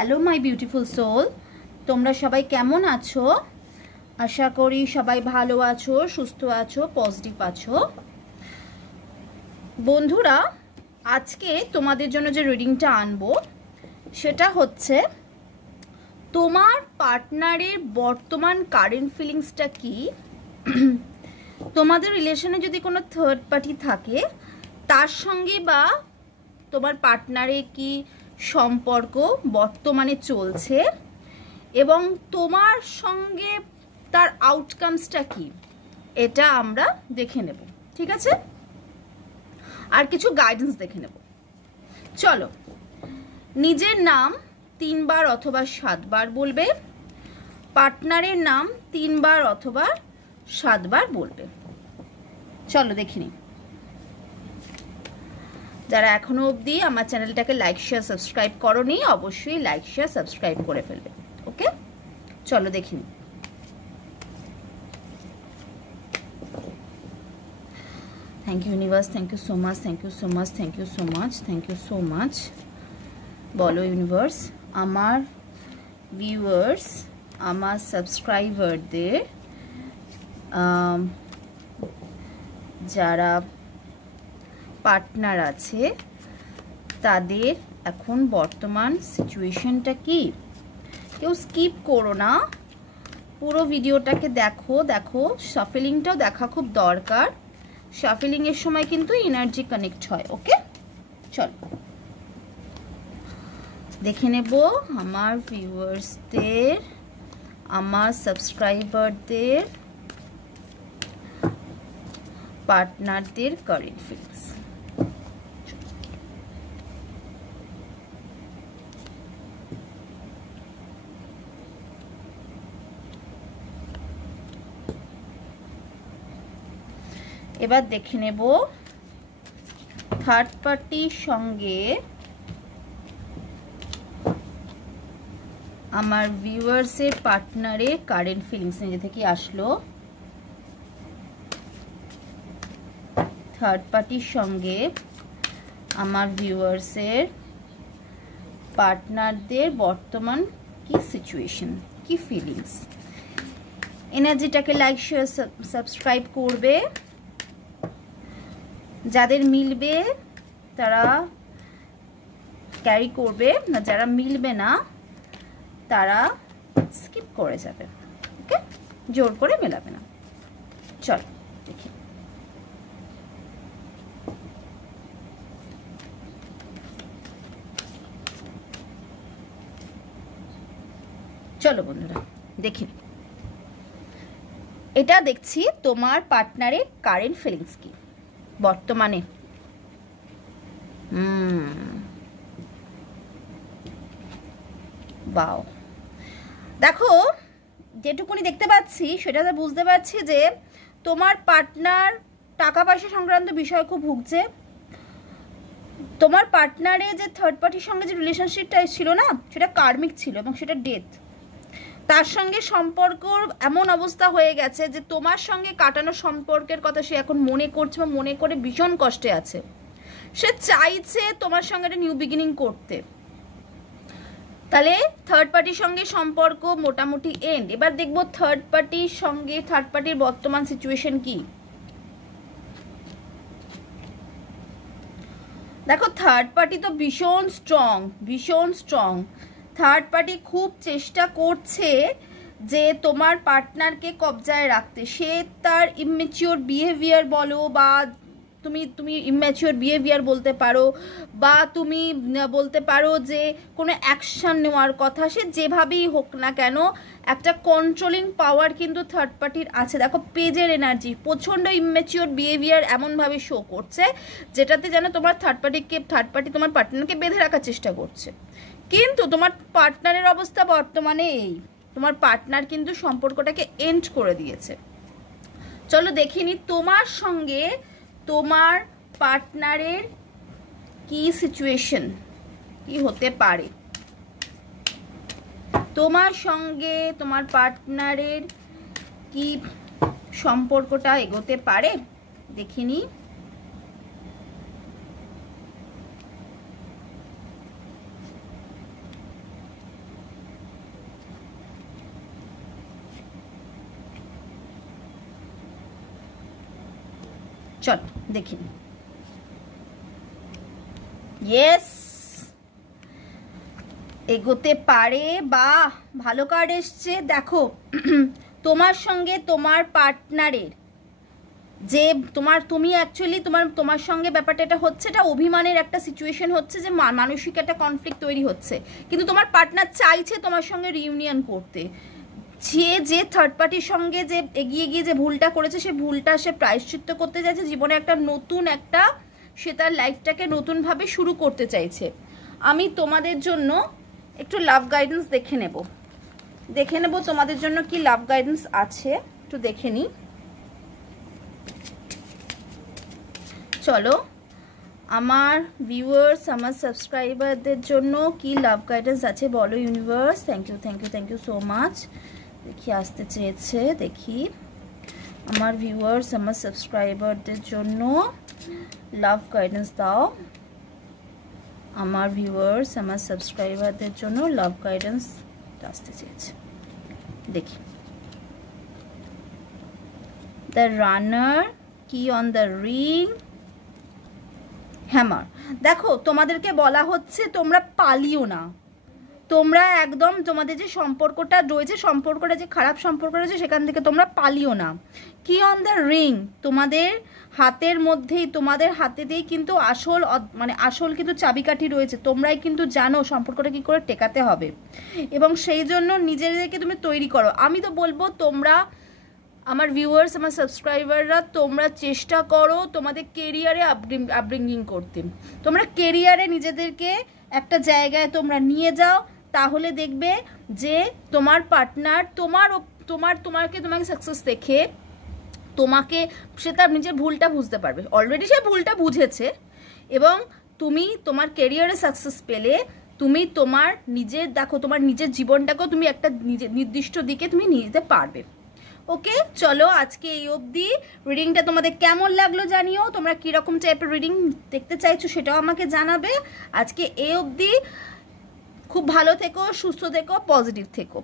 Hello my beautiful soul, তোমরা সবাই কেমন আছো? আশা করি সবাই ভালো আছো, সুস্থ আছো, পজিটিভ আছো। বন্ধুরা, আজকে তোমাদের জন্য যে রিডিংটা আনবো সেটা হচ্ছে তোমার পার্টনারের বর্তমান কারেন্ট ফিলিংসটা কি। তোমাদের রিলেশনে যদি কোনো থার্ড পার্টি থাকে তার সঙ্গে বা তোমার পার্টনারে কি সম্পর্ক বর্তমানে চলছে এবং তোমার সঙ্গে তার আউটকামসটা কি, এটা আমরা দেখে নেব। ঠিক আছে, আর কিছু গাইডেন্স দেখে নেব। চলো, নিজের নাম 3 বার অথবা 7 বার বলবে, পার্টনারের নাম 3 বার অথবা 7 বার বলবে। চলো দেখে নিই। যারা এখনো অবধি আমার চ্যানেলটাকে লাইক শেয়ার সাবস্ক্রাইব করোনি, অবশ্যই লাইক শেয়ার সাবস্ক্রাইব করে ফেলবে। ওকে, চলো দেখি। Thank you universe, thank you so much, thank you so much, thank you so much, thank you so much. বলো ইউনিভার্স, আমার ভিউয়ার্স, আমার সাবস্ক্রাইবারদের যারা পার্টনার আছে তাদের এখন বর্তমান সিচুয়েশনটা কি। কেউ স্কিপ করো না, পুরো ভিডিওটাকে দেখো। শাফেলিংটাও দেখা খুব দরকার। শাফেলিংয়ের সময় কিন্তু এনার্জি কানেক্ট হয়। ওকে, চল দেখে নেব আমার ভিউয়ার্সদের, আমার সাবস্ক্রাইবারদের পার্টনারদের কারেন্ট ফিলিংস। এবার দেখে নেব থার্ড পার্টির সঙ্গে আমার ভিউয়ার্সের পার্টনারের কারেন্ট ফিলিংস নিজে থেকে আসলো। থার্ড পার্টির সঙ্গে আমার ভিউয়ার্সের পার্টনারদের বর্তমান কি সিচুয়েশন, কি ফিলিংস। এনার্জিটাকে লাইক শেয়ার সাবস্ক্রাইব করবে। যাদের মিলবে তারা ক্যারি করবে, না যারা মিলবে না তারা স্কিপ করে যাবে। ওকে, জোর করে মেলাবে না। চল দেখি। চলো বন্ধুরা দেখি। এটা দেখছি তোমার পার্টনারের কারেন্ট ফিলিংস কি বর্তমানে। বাও, দেখো যেটুকুনি দেখতে পাচ্ছি সেটাতে বুঝতে পারছি যে তোমার পার্টনার টাকা পয়সা সংক্রান্ত বিষয় খুব ভুগছে। তোমার পার্টনারে যে থার্ড পার্টির সঙ্গে যে রিলেশনশিপটা ছিল না, সেটা কার্মিক ছিল এবং সেটা ডেথ। তার সঙ্গে সম্পর্ক এমন অবস্থা হয়ে গেছে যে তোমার সঙ্গে কাটানো সম্পর্কের কথা সে এখন মনে করছে বা মনে করে ভীষণ কষ্টে আছে। সে চাইছে তোমার সঙ্গে একটা নিউ বিগিনিং করতে। তাহলে থার্ড পার্টির সঙ্গে সম্পর্ক মোটামুটি এন্ড। এবার দেখবো থার্ড পার্টির সঙ্গে থার্ড পার্টির বর্তমান সিচুয়েশন কি। দেখো থার্ড পার্টি তো ভীষণ স্ট্রং। থার্ড পার্টি খুব চেষ্টা করছে যে তোমার পার্টনারকে কবজায় রাখতে। সে তার ইম্যাচিওর বিহেভিয়ার বলো, বা তুমি ইম্যাচিওর বিহেভিয়ার বলতে পারো, বা তুমি বলতে পারো যে কোনো অ্যাকশন নেওয়ার কথা। সে যেভাবেই হোক না কেন একটা কন্ট্রোলিং পাওয়ার কিন্তু থার্ড পার্টির আছে। দেখো পেজের এনার্জি, প্রচণ্ড ইম্যাচিওর বিহেভিয়ার এমনভাবে শো করছে যেটাতে যেন তোমার থার্ড পার্টি তোমার পার্টনারকে বেঁধে রাখার চেষ্টা করছে। কিন্তু তোমার পার্টনারের অবস্থা বর্তমানে এই, তোমার পার্টনার কিন্তু সম্পর্কটাকে এন্ড করে দিয়েছে। চলো দেখিনি তোমার সঙ্গে তোমার পার্টনারের কি সিচুয়েশন, কি হতে পারে। তোমার সঙ্গে তোমার পার্টনারের কি সম্পর্কটা এগোতে পারে দেখিনি। চল দেখি। ইয়েস, এগোতে পারে। বা ভালো কার্ড এসছে। দেখো তোমার সঙ্গে তোমার পার্টনারের যে তুমি অ্যাকচুয়ালি তোমার সঙ্গে ব্যাপারটা এটা হচ্ছে, এটা অভিমানের একটা সিচুয়েশন হচ্ছে, যে মানসিক একটা কনফ্লিক্ট তৈরি হচ্ছে, কিন্তু তোমার পার্টনার চাইছে তোমার সঙ্গে রিইউনিয়ন করতে। যে থার্ড পার্টির সঙ্গে যে এগিয়ে গিয়ে যে ভুলটা করেছে, সে ভুলটা সে প্রায়শ্চিত্ত করতে চাইছে, জীবনে একটা নতুন সে তার লাইফটাকে নতুনভাবে শুরু করতে চাইছে। আমি তোমাদের জন্য একটু লাভ গাইডেন্স দেখে নেব তোমাদের জন্য কি লাভ গাইডেন্স আছে, একটু দেখে নিই। চলো, আমার ভিউয়ার্স, আমার সাবস্ক্রাইবারদের জন্য কি লাভ গাইডেন্স আছে বলো universe. Thank you so much. দেখি আসতে চেয়েছে, দেখি আমার ভিউয়ার্স, আমার সাবস্ক্রাইবারদের জন্য লাভ গাইডেন্স দাও। আমার ভিউয়ার্স, আমার সাবস্ক্রাইবারদের জন্য লাভ গাইডেন্স আসতে চেয়েছে, দেখি। দ্য রানার, কি অন দ্য রিং, হ্যামার। দেখো তোমাদেরকে বলা হচ্ছে তোমরা পালিও না, তোমরা একদম তোমাদের যে সম্পর্কটা রয়েছে, সম্পর্কটা যে খারাপ সম্পর্ক রয়েছে, সেখান থেকে তোমরা পালিও না। কি অন দ্য রিং, তোমাদের হাতের মধ্যেই, তোমাদের হাতেতেই কিন্তু আসল কিন্তু চাবিকাঠি রয়েছে। তোমরাই কিন্তু জানো সম্পর্কটা কি করে টেকাতে হবে, এবং সেই জন্য নিজেদেরকে তুমি তৈরি করো। আমি তো বলবো তোমরা, আমার ভিউয়ার্স, আমার সাবস্ক্রাইবাররা, তোমরা চেষ্টা করো তোমাদের কেরিয়ারে আপব্রিঙ্গিং করতে। তোমরা কেরিয়ারে নিজেদেরকে একটা জায়গায় তোমরা নিয়ে যাও, তাহলে দেখবে যে তোমার পার্টনার তোমাকে সাকসেস দেখে সে তার নিজের ভুলটা বুঝতে পারবে। অলরেডি সে ভুলটা বুঝেছে, এবং তুমি তোমার কেরিয়ারে সাকসেস পেলে তুমি তোমার নিজের জীবনটাকেও তুমি একটা নির্দিষ্ট দিকে তুমি নিয়ে যেতে পারবে। ওকে, চলো আজকে এই অবধি। রিডিংটা তোমাদের কেমন লাগলো জানিও, তোমরা কীরকম টাইপের রিডিং দেখতে চাইছো সেটাও আমাকে জানাবে। আজকে এই অবধি, খুব ভালো থেকো, সুস্থ থেকো, পজিটিভ থেকো।